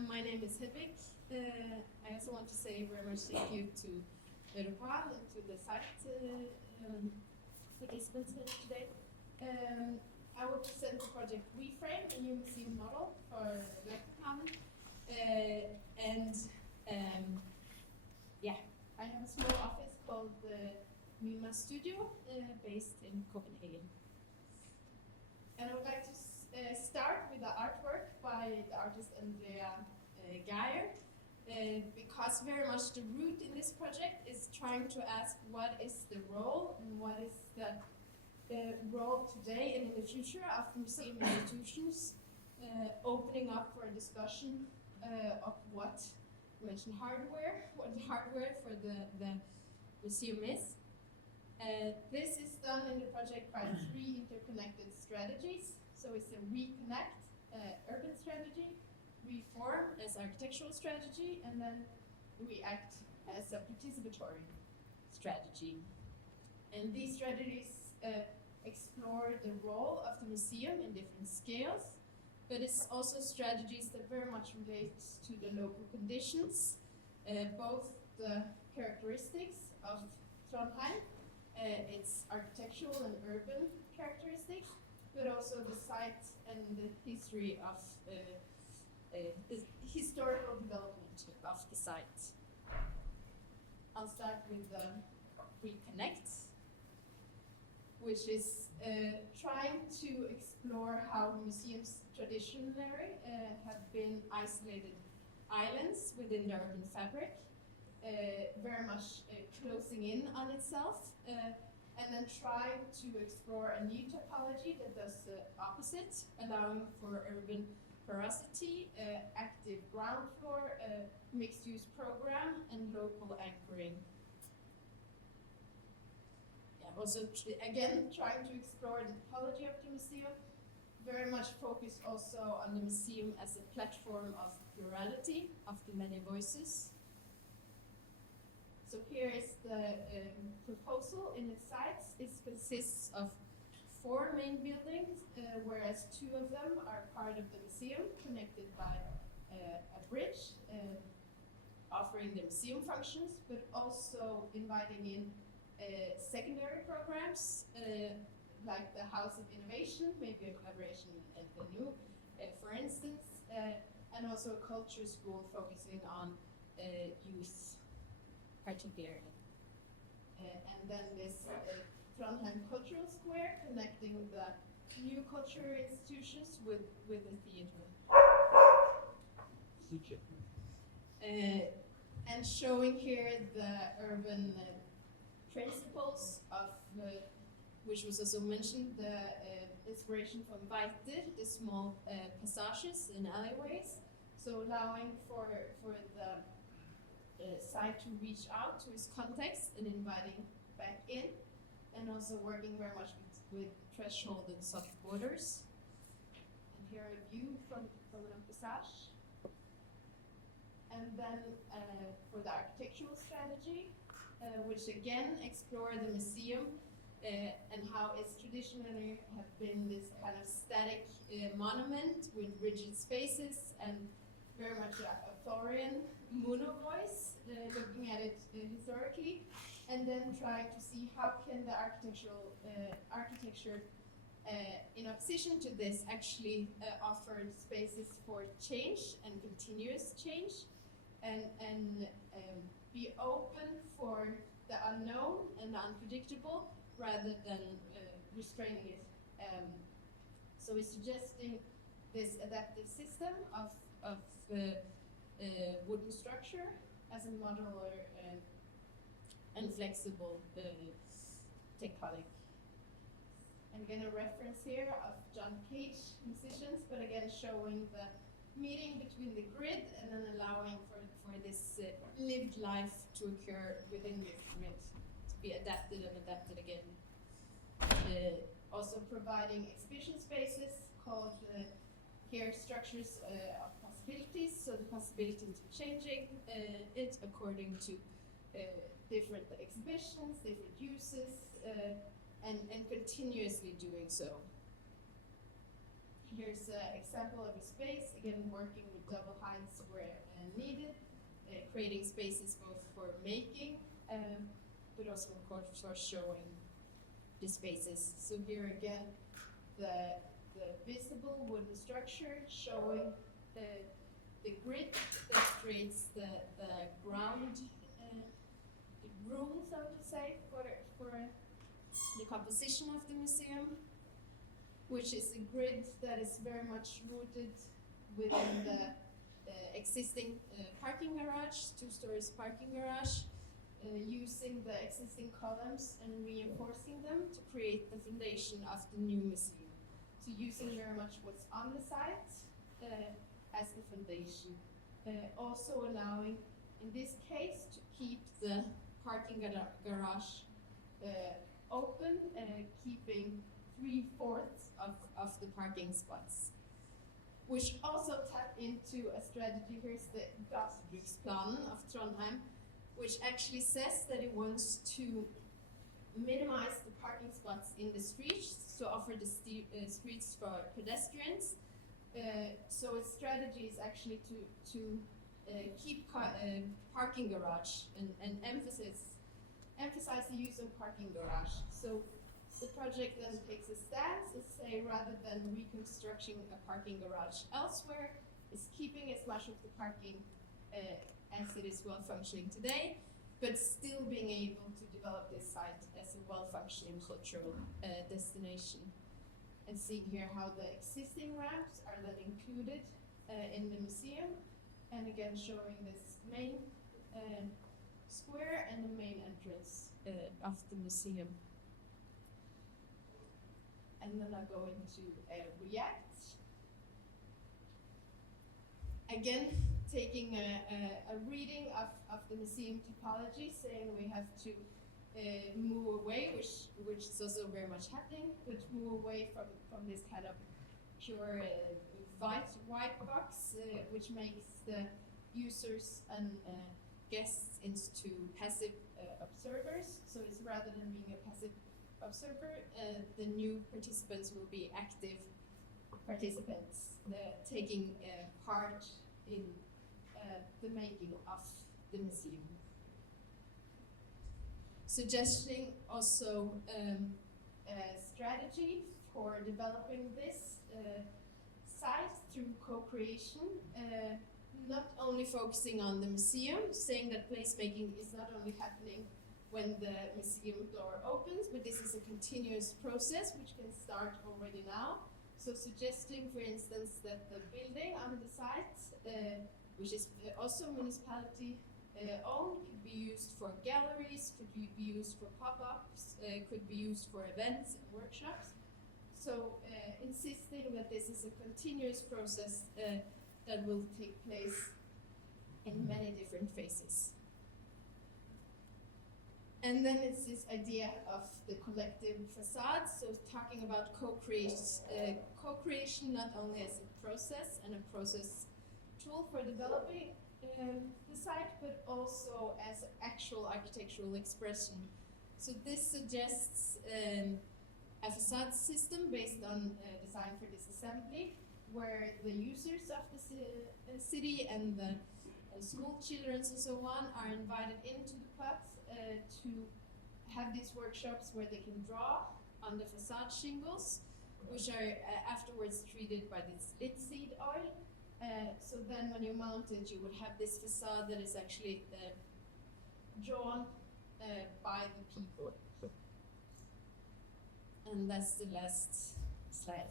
My name is Hedvig. I also want to say very much thank you to ReFrame and to the site participants here today. I will present the project ReFrame, a new museum model for Lektorkammaren. I have a small office called the Mima Studio, based in Copenhagen. And I would like to start with the artwork by the artist Andrea Geyer, because very much the root in this project is trying to ask what is the role and what is the role today and in the future of museum institutions, opening up for a discussion of what you mentioned hardware, what the hardware for the museum is. This is done in the project by 3 interconnected strategies. So it's a reconnect, urban strategy, reform as architectural strategy, and then react as a participatory strategy. And these strategies explore the role of the museum in different scales, but it's also strategies that very much relate to the local conditions, both the characteristics of Trondheim, its architectural and urban characteristics, but also the site and the history of the historical development of the site. I'll start with the Reconnect, which is trying to explore how museums traditionally have been isolated islands within the urban fabric, very much closing in on itself, and then trying to explore a new topology that does the opposite, allowing for urban porosity, active ground floor, mixed-use program, and local anchoring. Also, again, trying to explore the topology of the museum, very much focused also on the museum as a platform of plurality, of the many voices. So here is the proposal in its sites. It consists of 4 main buildings, whereas 2 of them are part of the museum, connected by a bridge, offering the museum functions, but also inviting in secondary programs, like the House of Innovation, maybe a collaboration at the new, for instance, and also a culture school focusing on youth, particularly. And then this Trondheim Cultural Square, connecting the new cultural institutions with the theatre. And showing here the urban principles of, which was also mentioned, the inspiration from Weiter, the small passages and alleyways. So allowing for the site to reach out to its context and inviting back in, and also working very much with threshold and soft borders. And here a view from the passage. And then for the architectural strategy, which again explore the museum and how it's traditionally have been this kind of static monument with rigid spaces and very much a authorian mono voice, looking at it historically, and then trying to see how can the architecture in opposition to this actually offer spaces for change and continuous change, and be open for the unknown and the unpredictable rather than restraining it. So we're suggesting this adaptive system of wooden structure as a modular and flexible tectonic. And again, a reference here of John Cage musicians, but again showing the meeting between the grid and then allowing for this lived life to occur within this grid, to be adapted and adapted again. Also providing exhibition spaces called here structures of possibilities, so the possibility to changing it according to different exhibitions, different uses, and continuously doing so. Here here's an example of a space, again working with double heights where needed, creating spaces both for making, but also of course for showing the spaces. So here again, the visible wooden structure showing the grid that creates the ground, the rule, so to say, for the composition of the museum, which is a grid that is very much rooted within the existing parking garage, 2 stories parking garage, using the existing columns and reinforcing them to create the foundation of the new museum. So using very much what's on the site as the foundation. Also allowing, in this case, to keep the parking garage open, keeping 3/4 of the parking spots. Which also tap into a strategy. Here's the Gatsbruksplanen of Trondheim, which actually says that it wants to minimize the parking spots in the streets, so offer the streets for pedestrians. So its strategy is actually to keep parking garage and emphasize the use of parking garage. So the project then takes a stance and say, rather than reconstructing a parking garage elsewhere, is keeping as much of the parking as it is well functioning today, but still being able to develop this site as a well-functioning cultural destination. And seeing here how the existing ramps are then included in the museum, and again showing this main square and the main entrance of the museum. And then I go into React. Again, taking a reading of the museum topology, saying we have to move away, which is also very much happening, but move away from this kind of pure white box, which makes the users and guests into passive observers. So it's rather than being a passive observer, the new participants will be active participants, taking part in the making of the museum. Suggesting also a strategy for developing this site through co-creation, not only focusing on the museum, saying that placemaking is not only happening when the museum door opens, but this is a continuous process which can start already now. So suggesting, for instance, that the building on the site, which is also municipality owned, could be used for galleries, could be used for pop-ups, could be used for events and workshops. So insisting that this is a continuous process that will take place in many different phases. And then it's this idea of the collective facade, so talking about co-creation not only as a process and a process tool for developing the site, but also as actual architectural expression. So this suggests a facade system based on design for disassembly, where the users of the city and the school children and so on are invited into the plots to have these workshops where they can draw on the facade shingles, which are afterwards treated by this linseed oil. So then when you mount it, you would have this facade that is actually drawn by the people. And that's the last slide.